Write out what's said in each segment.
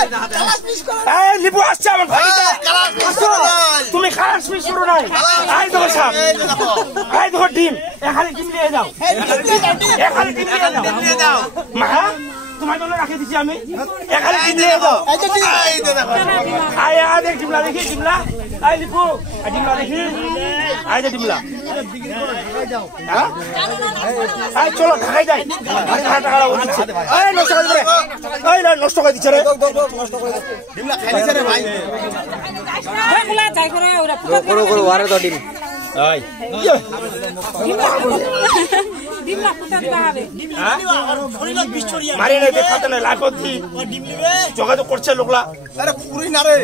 এই লিবু আসছে আমার ভাই তুমি খালাস মিস করো নাই আই দেখো সাপ আই দেখো ডিম এখানে ডিম নিয়ে যাও এখানে ডিম নিয়ে যাও মা তোমার জন্য রাখে দিছি আমি এখানে ডিম নিয়ে যাও আই আই ডিমলা দেখি ডিমলা আই লিবু ডিমলা দেখি আই যে ডিমলা আই চলো ঢাকাই যাই টাকা দিচ্ছে এই নষ্ট করে দিবে এই নষ্ট করে দিচ্ছে রে ডিমলা খাই দিছে রে ভাই ওগুলা যাই করে ওরা করো ওরে তো ডিম আই ডিমলা পুতা দিবা হবে মারি নাই দেখাতে না লাগত দি ডিম নিবে যোগাযোগ করছে লোকলা আরে কুকুরই না রে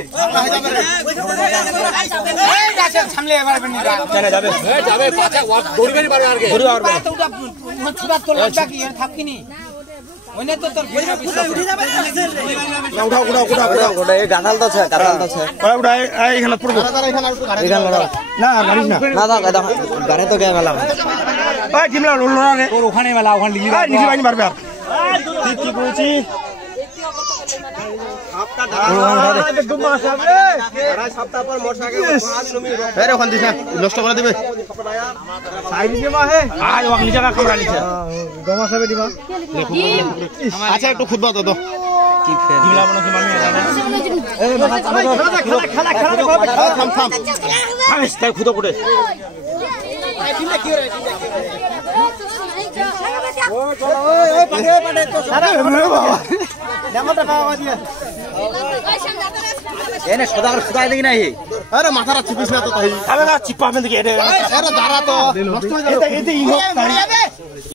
এই গাছে সামনে এবারে বনি চলে যাবে যাবে পাছা দৌড়বেই পারবে আর কে দৌড়বে পারবে তো ওটা ছুটা তো লাগবা কি এর থাককিনি ওইনে তো তোর বইরা পিছে উঠে যাবে উঠাও ওটা এই গানাল তো আছে উঠা এখানে পড়বো না মারিস না না দাও গানে তো গে মেলা ভাই ডিমলা লড়লো না রে তোর ওখানে মেলা ওখানে লিলি নিচে বানি মারবে আর ঠিক কি করেছি নষ্ট করে দিবে আচ্ছা একটু খুদবা তো খুদো পড়ে এনে সদা করে ফুটাই দেখি নাই আরে মাথাটা চিপিস না তো তাই আরে চিপা আমি দেখি এটা আরে দাঁড়া তো নষ্ট হয়ে যাবে